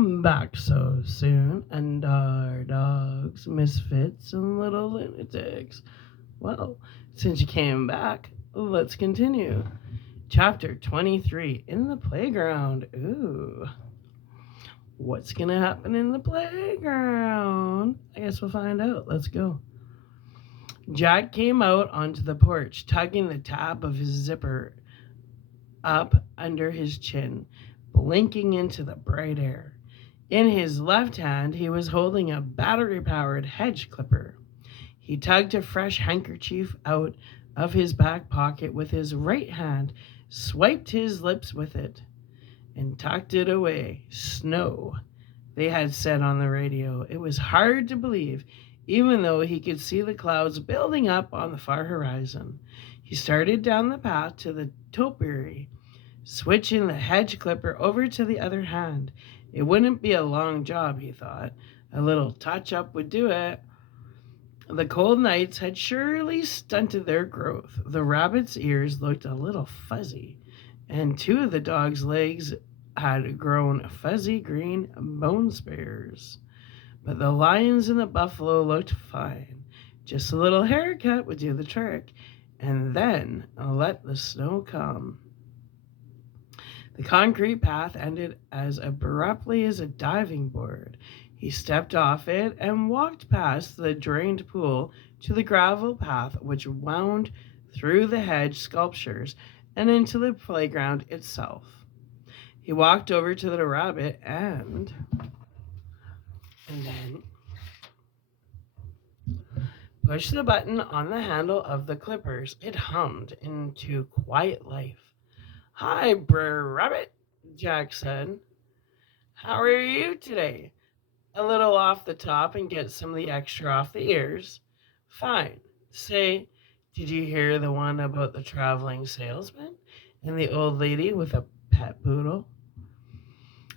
back so soon, and our dogs, misfits, and little lunatics. Well, since you came back, let's continue. Chapter 23 In the Playground. Ooh, what's gonna happen in the playground? I guess we'll find out. Let's go. Jack came out onto the porch, tugging the tab of his zipper up under his chin, blinking into the bright air. In his left hand, he was holding a battery powered hedge clipper. He tugged a fresh handkerchief out of his back pocket with his right hand, swiped his lips with it, and tucked it away. Snow, they had said on the radio. It was hard to believe, even though he could see the clouds building up on the far horizon. He started down the path to the topiary, switching the hedge clipper over to the other hand. It wouldn't be a long job, he thought. A little touch-up would do it. The cold nights had surely stunted their growth. The rabbit's ears looked a little fuzzy, and two of the dog's legs had grown fuzzy green bone spurs. But the lions and the buffalo looked fine. Just a little haircut would do the trick, and then let the snow come. The concrete path ended as abruptly as a diving board. He stepped off it and walked past the drained pool to the gravel path which wound through the hedge sculptures and into the playground itself. He walked over to the rabbit and then pushed the button on the handle of the clippers. It hummed into quiet life. "Hi, Brer Rabbit," Jack said. "How are you today? A little off the top and get some of the extra off the ears. Fine. Say, did you hear the one about the traveling salesman and the old lady with a pet poodle?"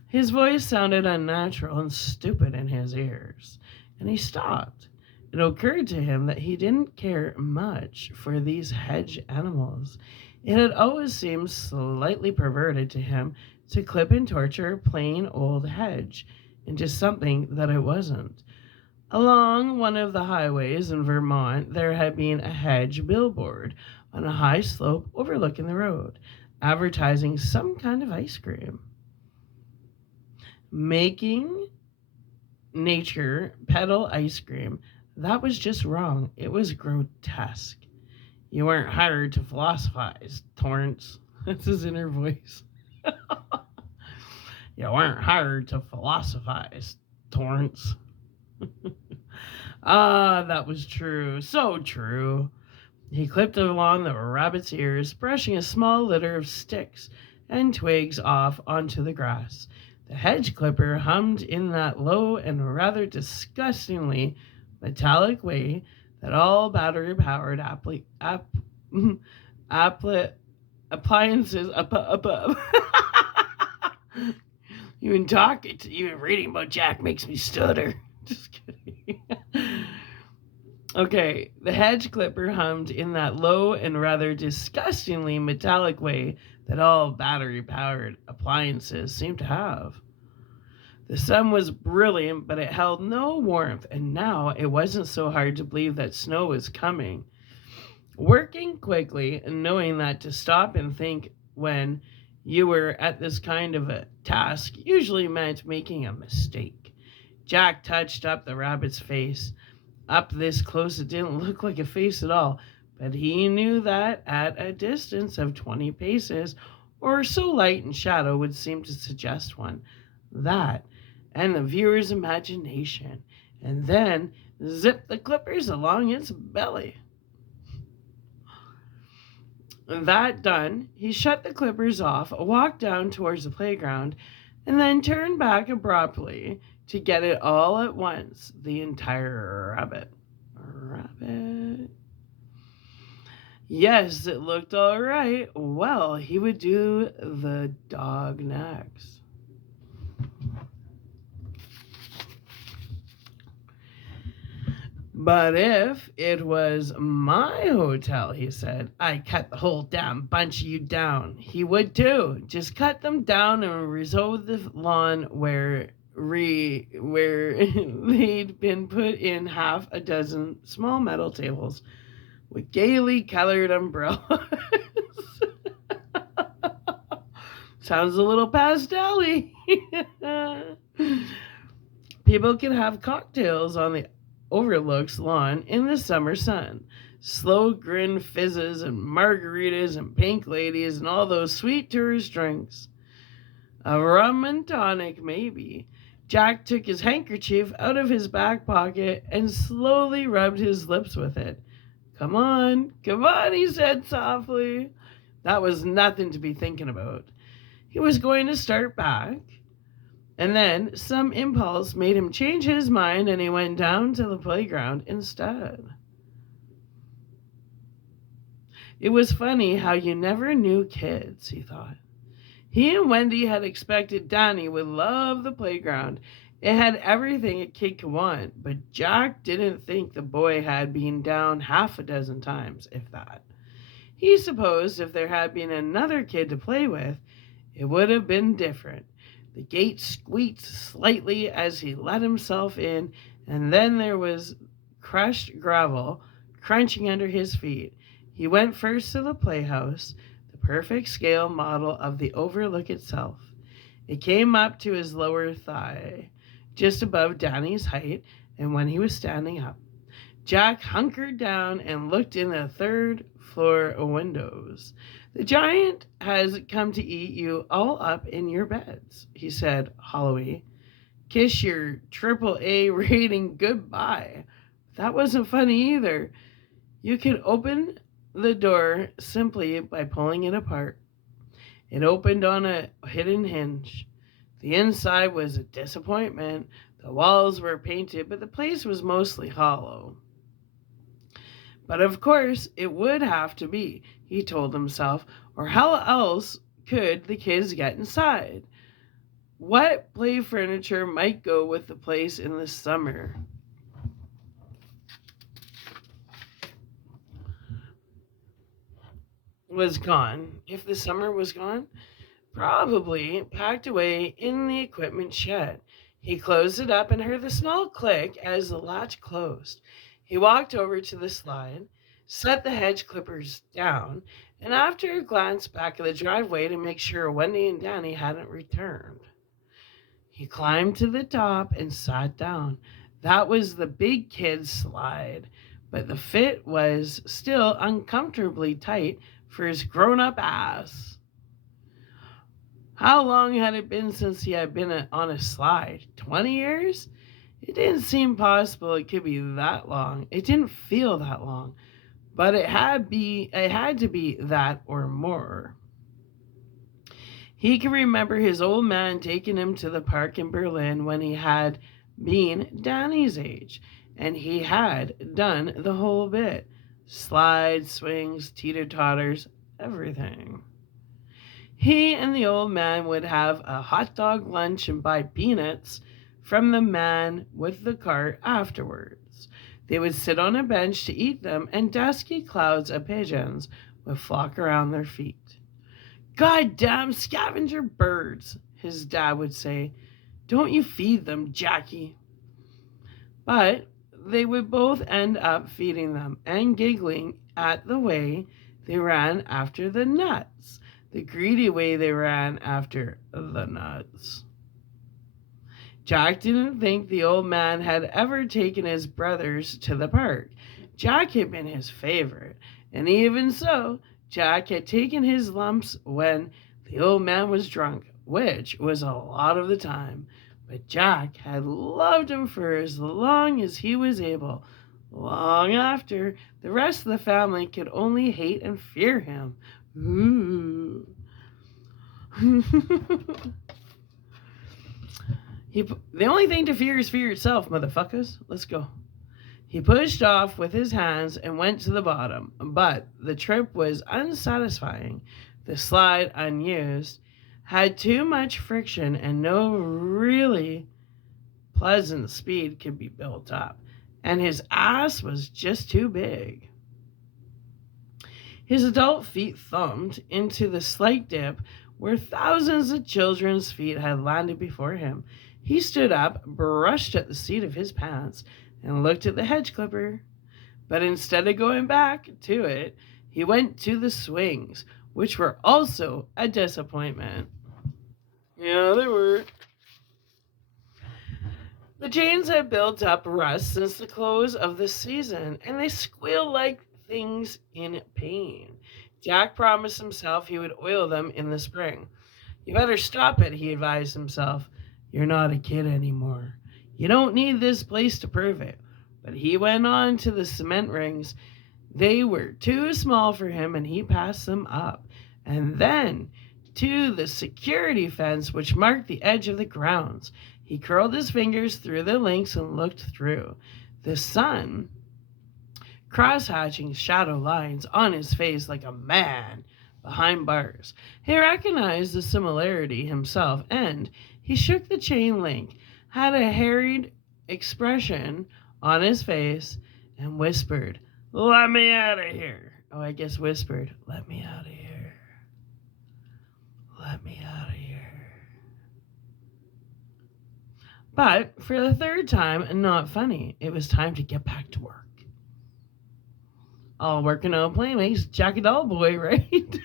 His voice sounded unnatural and stupid in his ears, and he stopped. It occurred to him that he didn't care much for these hedge animals. It had always seemed slightly perverted to him to clip and torture a plain old hedge into something that it wasn't. Along one of the highways in Vermont, there had been a hedge billboard on a high slope overlooking the road, advertising some kind of ice cream. Making nature peddle ice cream. That was just wrong. It was grotesque. "You weren't hired to philosophize, Torrance." That's his inner voice. "You weren't hired to philosophize, Torrance." That was true. So true. He clipped along the rabbit's ears, brushing a small litter of sticks and twigs off onto the grass. The hedge clipper hummed in that low and rather disgustingly metallic way that all battery-powered appliances even talking to even reading about Jack makes me stutter. Just kidding. Okay, the hedge clipper hummed in that low and rather disgustingly metallic way that all battery-powered appliances seem to have. The sun was brilliant, but it held no warmth, and now it wasn't so hard to believe that snow was coming. Working quickly and knowing that to stop and think when you were at this kind of a task usually meant making a mistake. Jack touched up the rabbit's face. Up this close, it didn't look like a face at all, but he knew that at a distance of 20 paces or so, light and shadow would seem to suggest one. That and the viewer's imagination, and then zip the clippers along its belly. That done, he shut the clippers off, walked down towards the playground, and then turned back abruptly to get it all at once. The entire rabbit. Yes, it looked all right. Well, he would do the dog next. "But if it was my hotel," he said, "I'd cut the whole damn bunch of you down." He would too. Just cut them down and reserve the lawn where where they'd been put in half a dozen small metal tables with gaily colored umbrellas. Sounds a little pastel-y. People can have cocktails on the overlook's lawn in the summer sun. Slow grin fizzes and margaritas and pink ladies and all those sweet tourist drinks. A rum and tonic, maybe. Jack took his handkerchief out of his back pocket and slowly rubbed his lips with it. Come on, he said softly. That was nothing to be thinking about. He was going to start back, and then some impulse made him change his mind and he went down to the playground instead. It was funny how you never knew kids, he thought. He and Wendy had expected Danny would love the playground. It had everything a kid could want, but Jack didn't think the boy had been down half a dozen times, if that. He supposed if there had been another kid to play with, it would have been different. The gate squeaked slightly as he let himself in, and then there was crushed gravel crunching under his feet. He went first to the playhouse, the perfect scale model of the overlook itself. It came up to his lower thigh, just above Danny's height, and when he was standing up, Jack hunkered down and looked in the third floor windows. The giant has come to eat you all up in your beds, he said hollowly. Kiss your AAA rating goodbye. That wasn't funny either. You could open the door simply by pulling it apart. It opened on a hidden hinge. The inside was a disappointment. The walls were painted, but the place was mostly hollow. But of course, it would have to be, he told himself, or how else could the kids get inside? What play furniture might go with the place in the summer? Was gone. If the summer was gone, probably packed away in the equipment shed. He closed it up and heard the small click as the latch closed. He walked over to the slide, set the hedge clippers down, and after a glance back at the driveway to make sure Wendy and Danny hadn't returned, he climbed to the top and sat down. That was the big kid's slide, but the fit was still uncomfortably tight for his grown-up ass. How long had it been since he had been on a slide? 20 years? It didn't seem possible it could be that long. It didn't feel that long, but it had to be that or more. He could remember his old man taking him to the park in Berlin when he had been Danny's age, and he had done the whole bit. Slides, swings, teeter-totters, everything. He and the old man would have a hot dog lunch and buy peanuts from the man with the cart afterwards. They would sit on a bench to eat them, and dusky clouds of pigeons would flock around their feet. "Goddamn scavenger birds," his dad would say. "Don't you feed them, Jackie." But they would both end up feeding them and giggling at the way they ran after the nuts, the greedy way they ran after the nuts. Jack didn't think the old man had ever taken his brothers to the park. Jack had been his favorite, and even so, Jack had taken his lumps when the old man was drunk, which was a lot of the time. But Jack had loved him for as long as he was able, long after the rest of the family could only hate and fear him. Ooh. The only thing to fear is fear itself, motherfuckers. Let's go. He pushed off with his hands and went to the bottom, but the trip was unsatisfying. The slide, unused, had too much friction and no really pleasant speed could be built up, and his ass was just too big. His adult feet thumped into the slight dip where thousands of children's feet had landed before him. He stood up, brushed at the seat of his pants, and looked at the hedge clipper. But instead of going back to it, he went to the swings, which were also a disappointment. Yeah, they were. The chains had built up rust since the close of the season, and they squealed like things in pain. Jack promised himself he would oil them in the spring. You better stop it, he advised himself. You're not a kid anymore. You don't need this place to prove it. But he went on to the cement rings. They were too small for him, and he passed them up. And then to the security fence, which marked the edge of the grounds. He curled his fingers through the links and looked through. The sun, cross-hatching shadow lines on his face like a man behind bars. He recognized the similarity himself, and he shook the chain link, had a harried expression on his face, and whispered, "Let me out of here." Oh, I guess whispered, "Let me out of here. Let me out of here." But for the third time, and not funny, it was time to get back to work. All work and no play makes Jack a dull boy, right?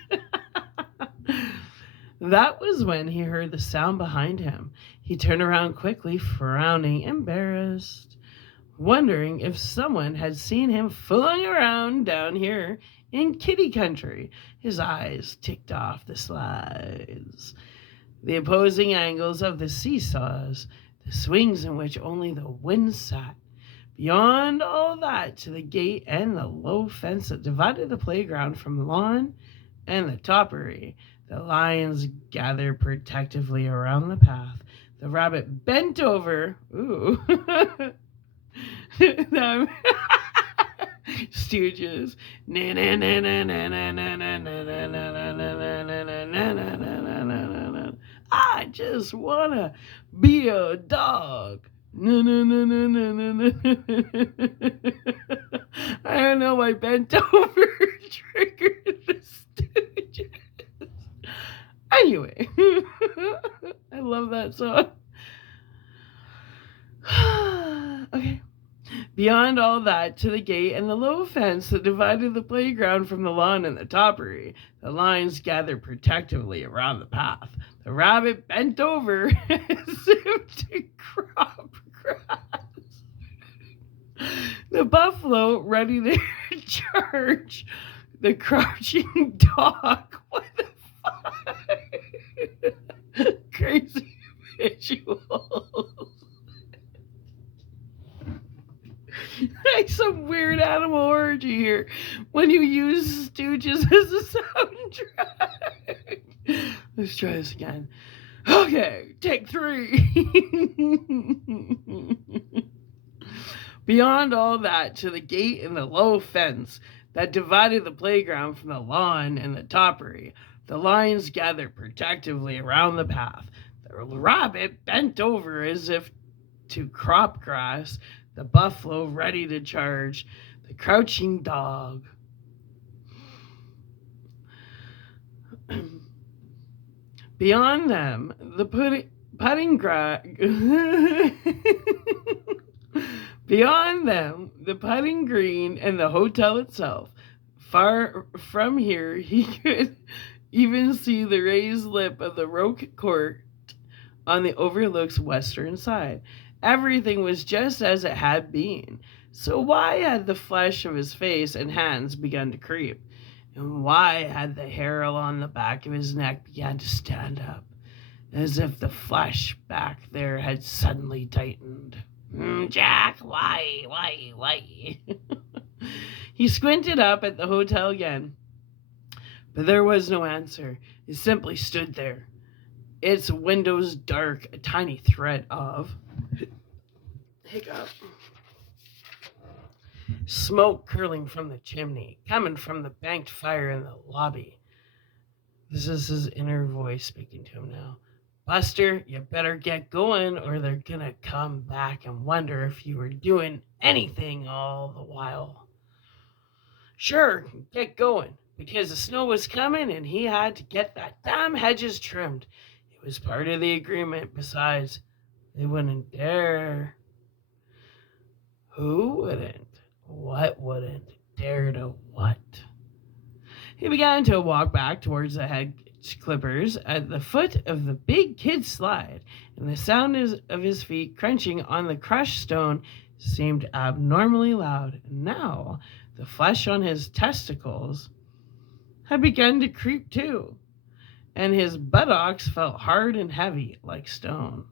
That was when he heard the sound behind him. He turned around quickly, frowning, embarrassed, wondering if someone had seen him fooling around down here in kitty country. His eyes ticked off the slides, the opposing angles of the seesaws, the swings in which only the wind sat. Beyond all that, to the gate and the low fence that divided the playground from the lawn and the toppery, the lions gathered protectively around the path. The rabbit bent over. Ooh. Stooges. I just wanna be a dog. No, no, no, no, no, no, no. I don't know why bent over triggered the Stooges. Anyway, I love that song. Okay. Beyond all that, to the gate and the low fence that divided the playground from the lawn and the toppery, the lions gathered protectively around the path. The rabbit bent over as if to crop grass. The buffalo ready to charge. The crouching dog. What the fuck? Crazy visuals. Like some weird animal orgy here when you use Stooges as a soundtrack. Let's try this again. Okay, take 3. Beyond all that, to the gate and the low fence that divided the playground from the lawn and the toppery, the lions gathered protectively around the path. The rabbit bent over as if to crop grass. The buffalo ready to charge, the crouching dog. Beyond them, the putting Beyond them, the putting green and the hotel itself. Far from here, he could even see the raised lip of the Roque Court on the overlook's western side. Everything was just as it had been. So why had the flesh of his face and hands begun to creep? And why had the hair along the back of his neck begun to stand up, as if the flesh back there had suddenly tightened? Jack, why? He squinted up at the hotel again, but there was no answer. It simply stood there, its windows dark, a tiny thread of hiccup. Smoke curling from the chimney, coming from the banked fire in the lobby. This is his inner voice speaking to him now. Buster, you better get going or they're gonna come back and wonder if you were doing anything all the while. Sure, get going, because the snow was coming and he had to get that damn hedges trimmed. It was part of the agreement. Besides, They wouldn't dare. Who wouldn't? What wouldn't? Dare to what? He began to walk back towards the hedge clippers at the foot of the big kid slide, and the sound of his feet crunching on the crushed stone seemed abnormally loud. And now the flesh on his testicles had begun to creep too, and his buttocks felt hard and heavy like stone.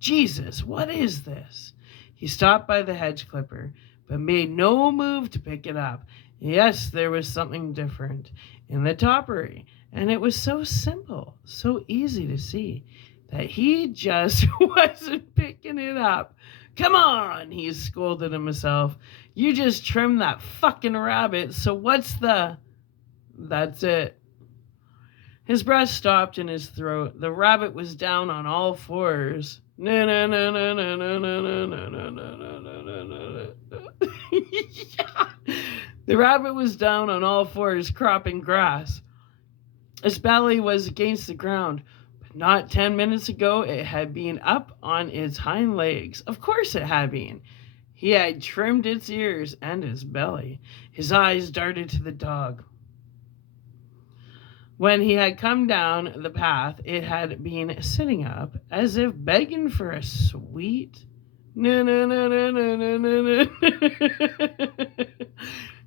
Jesus, what is this? He stopped by the hedge clipper, but made no move to pick it up. Yes, there was something different in the toppery, and it was so simple, so easy to see, that he just wasn't picking it up. Come on, he scolded himself. You just trimmed that fucking rabbit, so what's the... That's it. His breath stopped in his throat. The rabbit was down on all fours. No, no, no, no, no, no, no, no, no, no, no, no, no, no, no. The rabbit was down on all fours, cropping grass. His belly was against the ground, but not 10 minutes ago it had been up on its hind legs. Of course it had been. He had trimmed its ears and his belly. His eyes darted to the dog. When he had come down the path, it had been sitting up, as if begging for a sweet... No, no, no, no, no, no, no, no.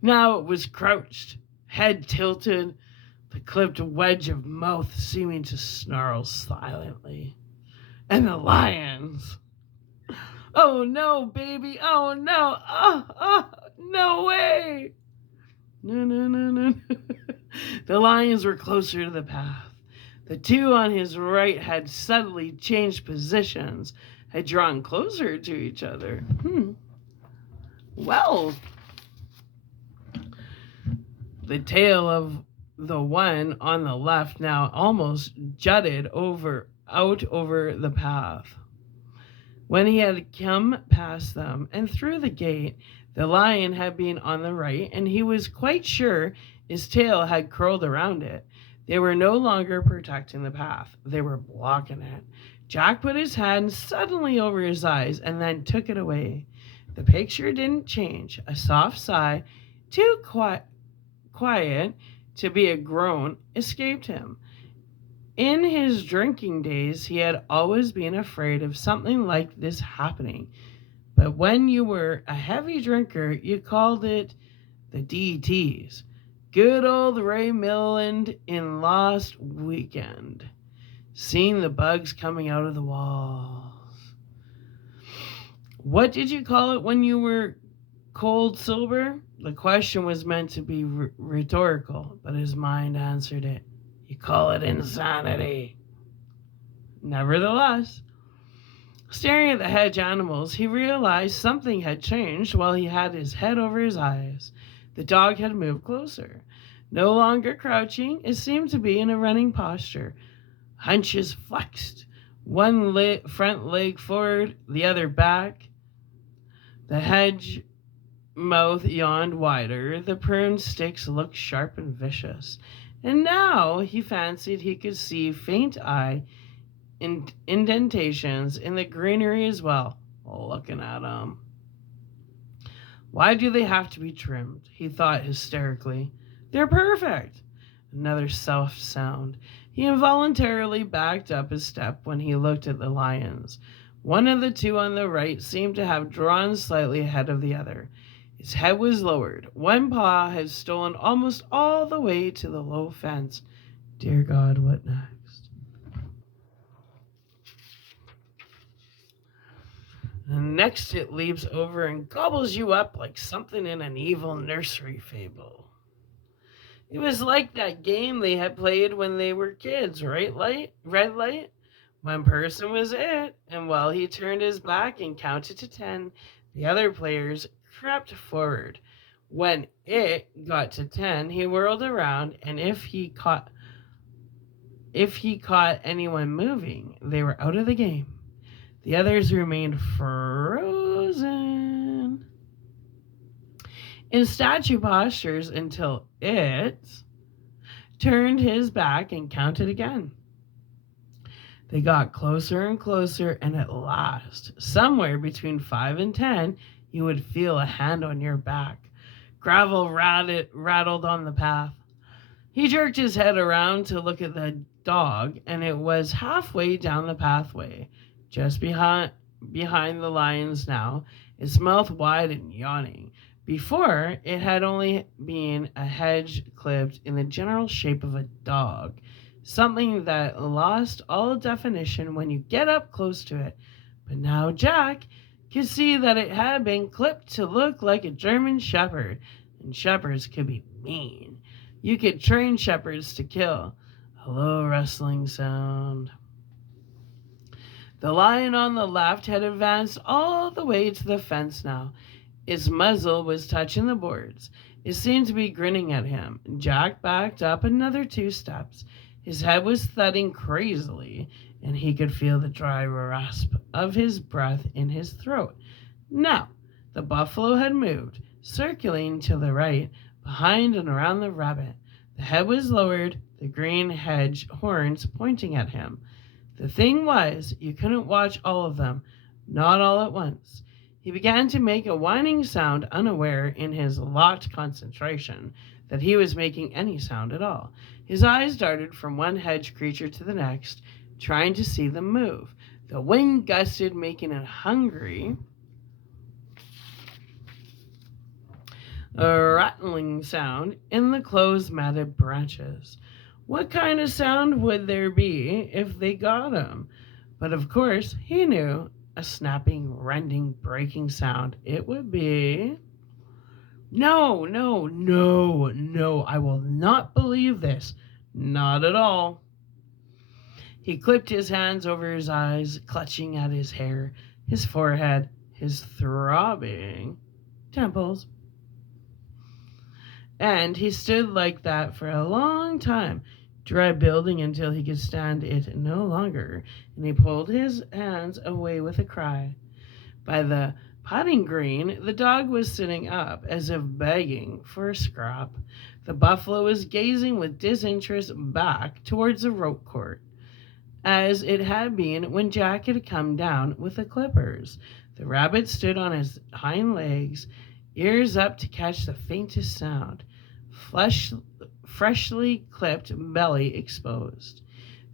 Now it was crouched, head tilted, the clipped wedge of mouth seeming to snarl silently. And the lions... Oh no, baby, oh no, no way. No, no, no, no, no. The lions were closer to the path. The two on his right had suddenly changed positions, had drawn closer to each other. Well, the tail of the one on the left now almost jutted out over the path. When he had come past them and through the gate, the lion had been on the right, and he was quite sure his tail had curled around it. They were no longer protecting the path. They were blocking it. Jack put his hand suddenly over his eyes and then took it away. The picture didn't change. A soft sigh, too quiet to be a groan, escaped him. In his drinking days, he had always been afraid of something like this happening. But when you were a heavy drinker, you called it the DTs. Good old Ray Milland in Lost Weekend. Seeing the bugs coming out of the walls. What did you call it when you were cold sober? The question was meant to be rhetorical, but his mind answered it. You call it insanity. Nevertheless, staring at the hedge animals, he realized something had changed while he had his head over his eyes. The dog had moved closer. No longer crouching, it seemed to be in a running posture. Hunches flexed, one front leg forward, the other back. The hedge mouth yawned wider. The prune sticks looked sharp and vicious. And now he fancied he could see faint eye indentations in the greenery as well. Looking at them. Why do they have to be trimmed? He thought hysterically. They're perfect. Another soft sound. He involuntarily backed up his step when he looked at the lions. One of the two on the right seemed to have drawn slightly ahead of the other. His head was lowered. One paw had stolen almost all the way to the low fence. Dear God, what next? And next it leaps over and gobbles you up like something in an evil nursery fable. It was like that game they had played when they were kids, right? Red light? One person was it, and while he turned his back and counted to 10, the other players crept forward. When it got to 10, he whirled around, and if he caught anyone moving, they were out of the game. The others remained frozen in statue postures until it turned his back and counted again. They got closer and closer, and at last, somewhere between 5 and 10, you would feel a hand on your back. Gravel rattled on the path. He jerked his head around to look at the dog, and it was halfway down the pathway, just behind the lions now, its mouth wide and yawning. Before, it had only been a hedge clipped in the general shape of a dog, something that lost all definition when you get up close to it. But now Jack could see that it had been clipped to look like a German shepherd, and shepherds could be mean. You could train shepherds to kill. A low rustling sound. The lion on the left had advanced all the way to the fence now. Its muzzle was touching the boards. It seemed to be grinning at him. Jack backed up another 2 steps. His head was thudding crazily, and he could feel the dry rasp of his breath in his throat. Now, the buffalo had moved, circling to the right, behind and around the rabbit. The head was lowered, the green hedge horns pointing at him. The thing was, you couldn't watch all of them, not all at once. He began to make a whining sound, unaware in his locked concentration that he was making any sound at all. His eyes darted from one hedge creature to the next, trying to see them move. The wind gusted, making it hungry. A rattling sound in the close matted branches. What kind of sound would there be if they got him? But of course, he knew a snapping, rending, breaking sound. It would be... No, I will not believe this. Not at all. He clipped his hands over his eyes, clutching at his hair, his forehead, his throbbing temples. And he stood like that for a long time, dry building until he could stand it no longer, and he pulled his hands away with a cry. By the putting green, the dog was sitting up, as if begging for a scrap. The buffalo was gazing with disinterest back towards the rope court, as it had been when Jack had come down with the clippers. The rabbit stood on his hind legs, ears up to catch the faintest sound, freshly clipped belly exposed.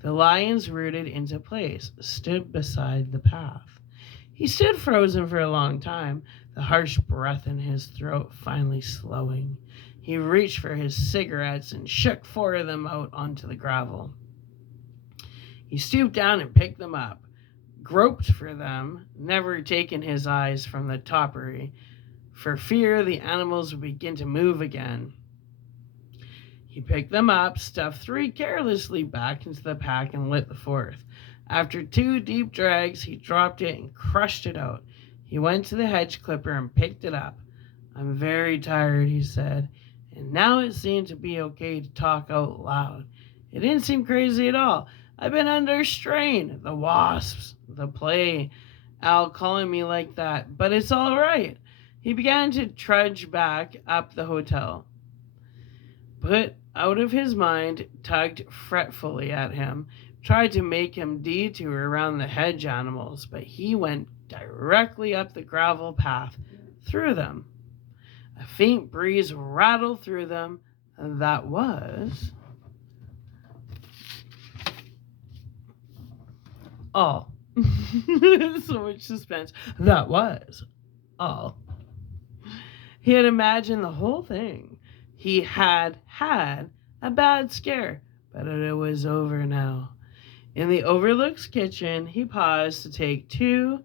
The lions rooted into place, stood beside the path. He stood frozen for a long time, the harsh breath in his throat finally slowing. He reached for his cigarettes and shook 4 of them out onto the gravel. He stooped down and picked them up, groped for them, never taking his eyes from the toppery, for fear the animals would begin to move again. He picked them up, stuffed 3 carelessly back into the pack, and lit the 4th. After 2 deep drags, he dropped it and crushed it out. He went to the hedge clipper and picked it up. "I'm very tired," he said, and now it seemed to be okay to talk out loud. It didn't seem crazy at all. "I've been under strain. The wasps, the play, Al calling me like that, but it's all right." He began to trudge back up the hotel. Put out of his mind, tugged fretfully at him, tried to make him detour around the hedge animals, but he went directly up the gravel path, through them. A faint breeze rattled through them. That was all. So much suspense. That was all. He had imagined the whole thing. He had had a bad scare, but it was over now. In the Overlook's kitchen, he paused to take 2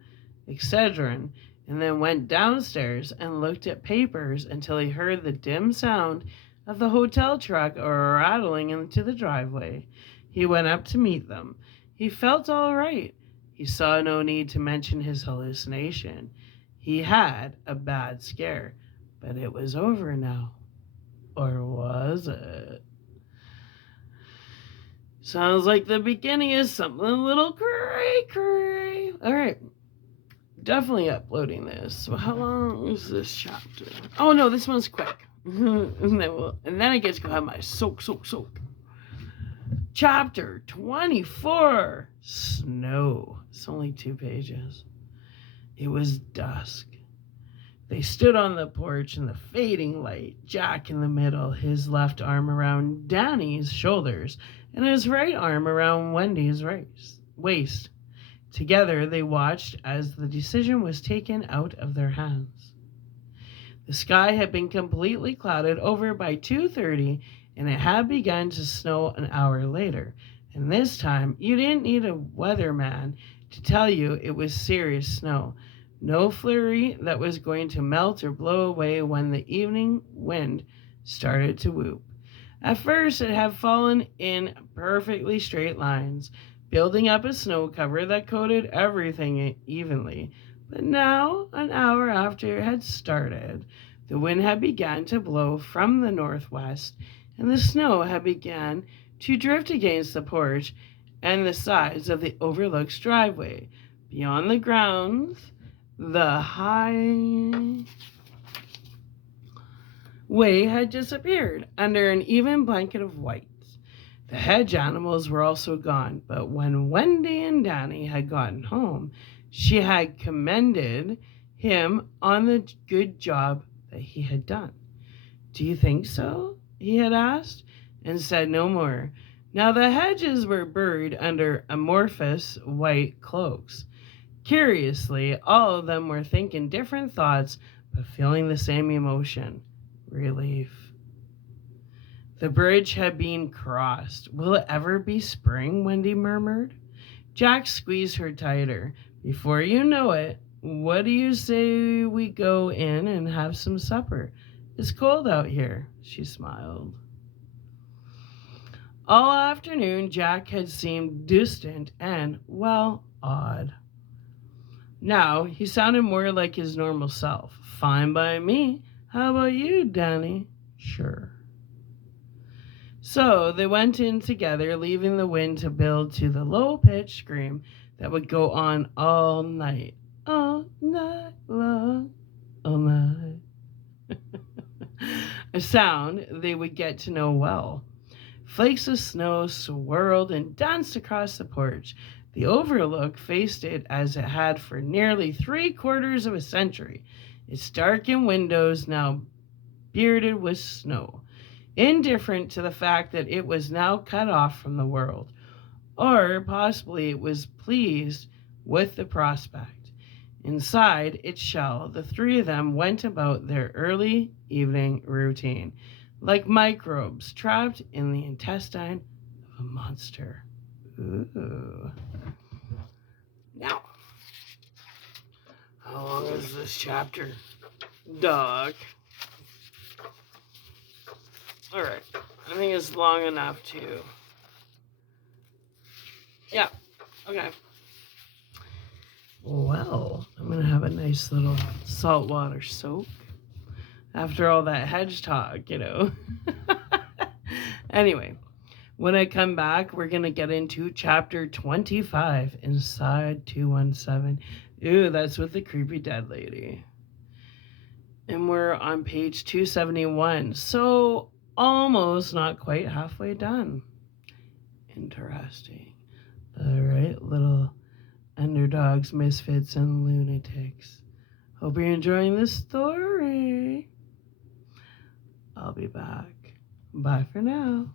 Excedrin and then went downstairs and looked at papers until he heard the dim sound of the hotel truck rattling into the driveway. He went up to meet them. He felt all right. He saw no need to mention his hallucination. He had a bad scare, but it was over now. Or was it? Sounds like the beginning is something a little cray. All right. Definitely uploading this. So how long is this chapter? Oh no, this one's quick. and then I get to go have my soak. Chapter 24, Snow. It's only 2 pages. It was dusk. They stood on the porch in the fading light, Jack in the middle, his left arm around Danny's shoulders and his right arm around Wendy's waist. Together they watched as the decision was taken out of their hands. The sky had been completely clouded over by 2:30, and it had begun to snow an hour later. And this time, you didn't need a weatherman to tell you it was serious snow. No flurry that was going to melt or blow away when the evening wind started to whoop. At first, it had fallen in perfectly straight lines, building up a snow cover that coated everything evenly. But now, an hour after it had started, the wind had begun to blow from the northwest, and the snow had begun to drift against the porch and the sides of the overlook's driveway. Beyond the grounds, the highway had disappeared under an even blanket of white. The hedge animals were also gone, but when Wendy and Danny had gotten home, she had commended him on the good job that he had done. "Do you think so?" he had asked, and said no more. Now the hedges were buried under amorphous white cloaks. Curiously, all of them were thinking different thoughts, but feeling the same emotion: relief. The bridge had been crossed. "Will it ever be spring?" Wendy murmured. Jack squeezed her tighter. "Before you know it, what do you say we go in and have some supper? It's cold out here," she smiled. All afternoon, Jack had seemed distant and, well, odd. Now, he sounded more like his normal self. "Fine by me. How about you, Danny?" "Sure." So they went in together, leaving the wind to build to the low-pitched scream that would go on all night. All night long. All night. A sound they would get to know well. Flakes of snow swirled and danced across the porch. The overlook faced it as it had for nearly 3/4 of a century, its darkened windows now bearded with snow, indifferent to the fact that it was now cut off from the world. Or possibly it was pleased with the prospect. Inside its shell, the 3 of them went about their early evening routine, like microbes trapped in the intestine of a monster. Ooh. Now, how long is this chapter, Doc? All right, I think it's long enough to. Yeah, okay. Well, I'm going to have a nice little saltwater soak after all that hedge talk, Anyway, when I come back, we're going to get into chapter 25, Inside 217. Ooh, that's with the creepy dead lady. And we're on page 271. So almost not quite halfway done. Interesting. All right, little underdogs, misfits, and lunatics. Hope you're enjoying this story. I'll be back. Bye for now.